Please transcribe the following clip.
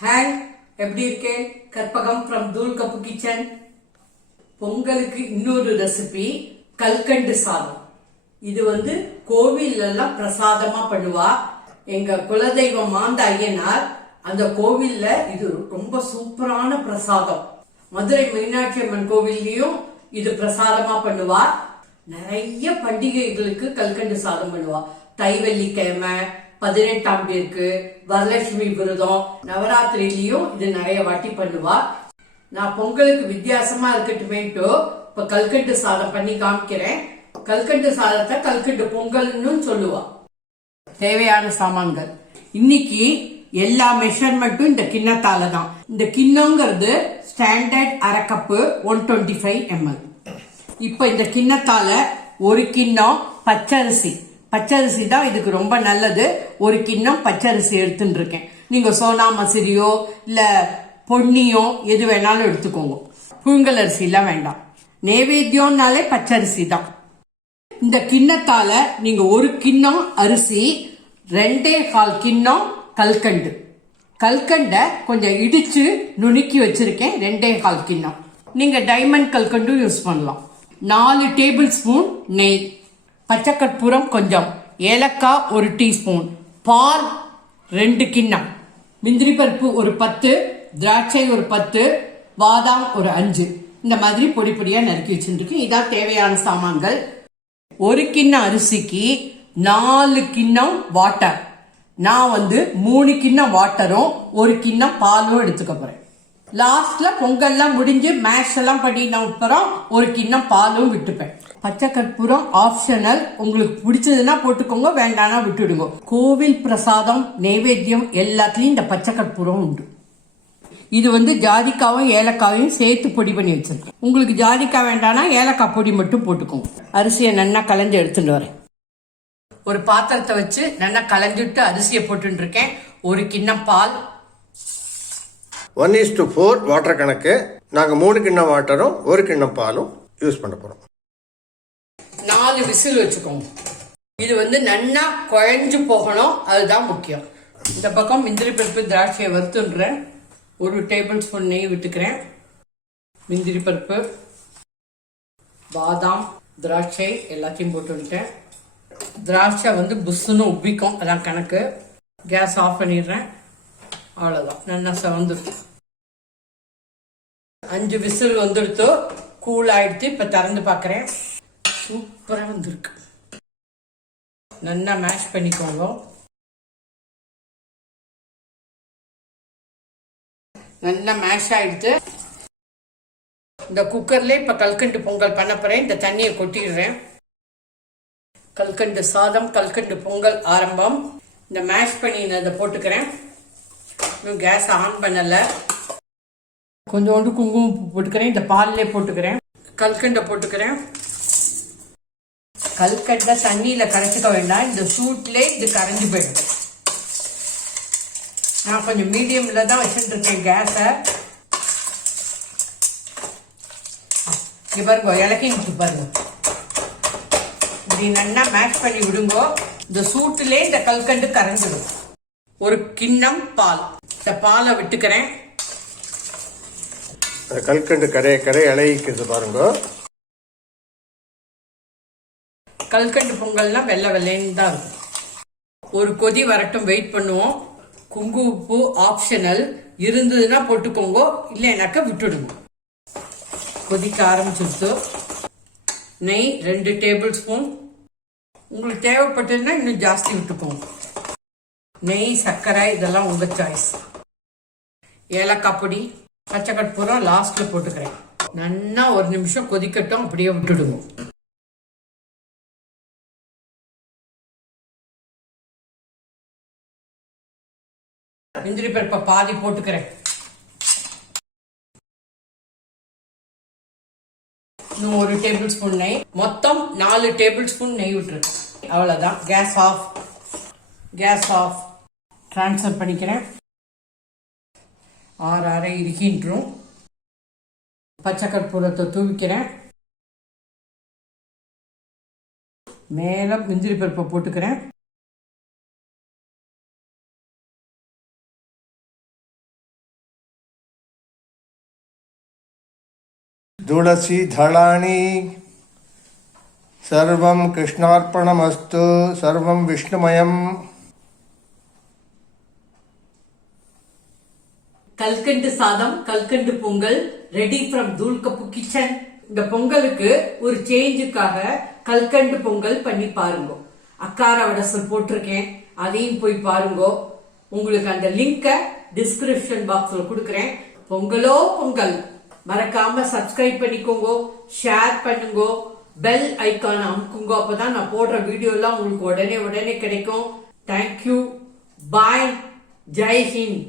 Hi எப்படி இருக்கேன்? Karpagam from தூள் கப்பு கிச்சன் பொங்கலுக்கு இன்னொரு ரெசிபி கல்கண்டு சாதம். இது வந்து கோவில்ல பிரசாதமா பண்ணுவா. எங்க குலதெய்வம் மாந்த ஐயனார் அந்த கோவில்ல இது ரொம்ப சூப்பரான பிரசாதம். மதுரை மீனாட்சி அம்மன் கோவில்லையும் இது பிரசாதமா பண்ணுவா. நிறைய பண்டிகைகளுக்கு கல்கண்டு சாதம் பண்ணுவா. தைவெள்ளிக்கிழமை பதினெட்டாம் பேருக்கு வரலட்சுமி விரதம் நவராத்திரிலையும் இது நிறைய வாட்டி பண்ணுவா. நான் பொங்கலுக்கு வித்தியாசமா இருக்கட்டுமேட்டு இப்ப கல்கண்டு சாதம் பண்ணி காமிக்கிறேன். கல்கண்டு சாதத்தை கல்கண்டு பொங்கல்னு சொல்லுவா. தேவையான சாமான்கள். இன்னைக்கு எல்லா மெஷர்மெண்ட்டும் இந்த கிண்ணத்தால தான் இந்த கிண்ணங்கிறது ஸ்டாண்டர்ட் அரை cup one twenty five ML இப்ப இந்த கிண்ணத்தால ஒரு கிண்ணம் பச்சரிசி. பச்சரிசி தான் இதுக்கு ரொம்ப நல்லது. ஒரு கிண்ணம் பச்சரிசி எடுத்துட்டு இருக்கேன் நீங்க சோனா மசிரியோ இல்ல பொன்னியோ எது வேணாலும் எடுத்துக்கோங்க. புழுங்கல் அரிசிலாம் வேண்டாம். நைவேத்தியம்னாலே பச்சரிசி தான். இந்த கிண்ணத்தால நீங்க ஒரு கிண்ணம் அரிசி ரெண்டே கால் கிண்ணம் கல்கண்டு. கல்கண்டை கொஞ்சம் இடிச்சு நுணுக்கி வச்சிருக்கேன் ரெண்டே கால் கிண்ணம். நீங்க டைமண்ட் கல்கண்டும் யூஸ் பண்ணலாம். நாலு டேபிள் ஸ்பூன் நெய். பச்சைக்கற்பூரம் கொஞ்சம் ஏலக்காய் ஒரு டீஸ்பூன் பால் ரெண்டு கிண்ணம் முந்திரி பருப்பு ஒரு பத்து திராட்சை ஒரு பத்து பாதாம் ஒரு அஞ்சு. இந்த மாதிரி பொடி பொடியாக நறுக்கி வச்சுருக்கேன். இதான் தேவையான சாமான்கள். ஒரு கிண்ணம் அரிசிக்கு நாலு கிண்ணம் வாட்டர் நான் வந்து மூணு கிண்ணம் வாட்டரும் ஒரு கிண்ணம் பாலும் எடுத்துக்க போகிறேன் லாஸ்ட்ல பொங்கல்லாம் முடிஞ்சு மேஷ் எல்லாம் பண்ணின அப்புறம் ஒரு கிண்ணம் பாலும் விட்டுப்பேன். பச்சை கற்பூரம் ஆப்ஷனல் உங்களுக்கு பிடிச்சதுன்னா போட்டுக்கோங்க வேண்டானா விட்டுடுங்க. கோவில் பிரசாதம் நைவேத்தியம் எல்லாத்துலயும் இந்த பச்சை கற்பூரம் உண்டு. இது வந்து ஜாதிக்காவும் ஏலக்காயும் சேர்த்து பொடி பண்ணி வச்சிருக்கேன். உங்களுக்கு ஜாதிக்காய் வேண்டானா ஏலக்காய் பொடி மட்டும் போட்டுக்கோங்க. அரிசியை நல்லா கலைஞ்சு எடுத்துட்டு வரேன். ஒரு பாத்திரத்தை வச்சு நல்லா கலந்துட்டு அரிசியை போட்டுட்டு இருக்கேன். ஒரு கிண்ணம் பால். One is to four water கணக்கு. நாங்கள் மூணு கிண்ணம் வாட்டரும் ஒரு கிண்ணம் பாலும் யூஸ் பண்ண போகிறோம் நாலு விசில் வச்சுக்கோங்க. இது வந்து நன்னா குழஞ்சு போகணும். அதுதான் முக்கியம். இந்த பக்கம் முந்திரி பருப்பு திராட்சையை வறுத்துன்றேன் ஒரு டேபிள் ஸ்பூன் நெய் விட்டுக்கிறேன். முந்திரி பருப்பு பாதாம் திராட்சை எல்லாத்தையும் போட்டு விட்டேன் திராட்சை வந்து புஷ்ஷுன்னு உப்பிக்கும். அதான் கணக்கு. கேஸ் ஆஃப் பண்ணிடுறேன். அவ்வளோதான் நல்லா சவந்துடுச்சு அஞ்சு விசில் வந்துடுத்து கூல் ஆயிடுத்து இப்போ திறந்து பார்க்குறேன். சூப்பராக வந்திருக்கு. நல்லா மேஷ் பண்ணிக்கோங்க. நல்லா மேஷ் ஆகிடுது இந்த குக்கர்லேயே இப்போ கல்கண்டு பொங்கல் பண்ண போகிறேன் இந்த தண்ணியை கொட்டிடுறேன். கல்கண்டு சாதம் கல்கண்டு பொங்கல் ஆரம்பம். இந்த மேஷ் பண்ணி நான் இதை போட்டுக்கிறேன். இன்னும் கேஸ் ஆன் பண்ணலை. கொஞ்சோண்டு குங்குமம் போட்டுக்கிறேன். இந்த பால்லே போட்டுக்கிறேன். கல்கண்டை போட்டுக்கிறேன். கல்கண்டை தண்ணியில கரைச்சிக்க வேண்டாம். இந்த சூட்லே இது கரைஞ்சு போயிடும். நான் கொஞ்சம் மீடியமில் தான் வச்சுட்டு இருக்கேன் கேஸை. இங்க பாருங்க இலக்கிட்டு பாருங்க. இப்படி நல்லா மேஷ் பண்ணி விடுங்கோ. இந்த சூட்டிலே இந்த கல்கண்டு கரைஞ்சிடும். ஒரு கிண்ணம் பால். இந்த பாலை விட்டுக்கிறேன். அந்த கல்கண்டு கரையை கரை இலைக்குது பாருங்க. கல்கண்டு பொங்கல்னா வெள்ளை வெள்ளைன்னு தான் இருக்கும். ஒரு கொதி வரட்டும் வெயிட் பண்ணுவோம். குங்குமப்பூ ஆப்ஷனல் இருந்ததுன்னா போட்டுக்கோங்க இல்லைனாக்கா விட்டுடுங்க. கொதிக்க ஆரம்பிச்சிருச்சு. நெய் ரெண்டு டேபிள் ஸ்பூன் உங்களுக்கு தேவைப்பட்டதுன்னா இன்னும் ஜாஸ்தி விட்டுக்கோங்க. நெய் சர்க்கரை இதெல்லாம் உங்கள் சாய்ஸ் ஏலக்காய் பொடி பச்சை கற்பூரம் லாஸ்ட்டில் போட்டுக்கிறேன். நல்லா ஒரு நிமிஷம் கொதிக்கட்டும் அப்படியே விட்டுடுங்க. முந்திரி பருப்பை பாதி போட்டுக்கிறேன். இன்னும் ஒரு டேபிள் ஸ்பூன் நெய். மொத்தம் நாலு டேபிள் ஸ்பூன் நெய் விட்டுருக்கேன். அவ்வளோதான் gas off gas off transfer பண்ணிக்கிறேன். ஆறு அரை இருக்கின்றும். பச்சை கற்பூரத்தை தூவிக்கிறேன். மேலே முந்திரி பருப்பை போட்டுக்கிறேன். துளசி தளானி சர்வம் கிருஷ்ணார்ப்பணமஸ்து சர்வம் விஷ்ணுமயம். கல்கண்டு சாதம் கல்கண்டு பொங்கல் ரெடி ஃப்ரம் தூள்கப்பு கிச்சன் இந்த பொங்கலுக்கு ஒரு சேஞ்சுக்காக கல்கண்டு பொங்கல் பண்ணி பாருங்க. அக்கார வடசல் போட்டிருக்கேன் அதையும் போய் பாருங்க. உங்களுக்கு அந்த லிங்க டிஸ்கிரிப்ஷன் பாக்ஸ்ல கொடுக்கறேன். பொங்கலோ பொங்கல். மறக்காம சப்ஸ்கிரைப் பண்ணிக்கோங்க ஷேர் பண்ணுங்க பெல் ஐக்கான் அமுக்குங்க அப்பதான் நான் போடுற வீடியோ எல்லாம் உங்களுக்கு உடனே உடனே கிடைக்கும். Thank you bye Jai Hind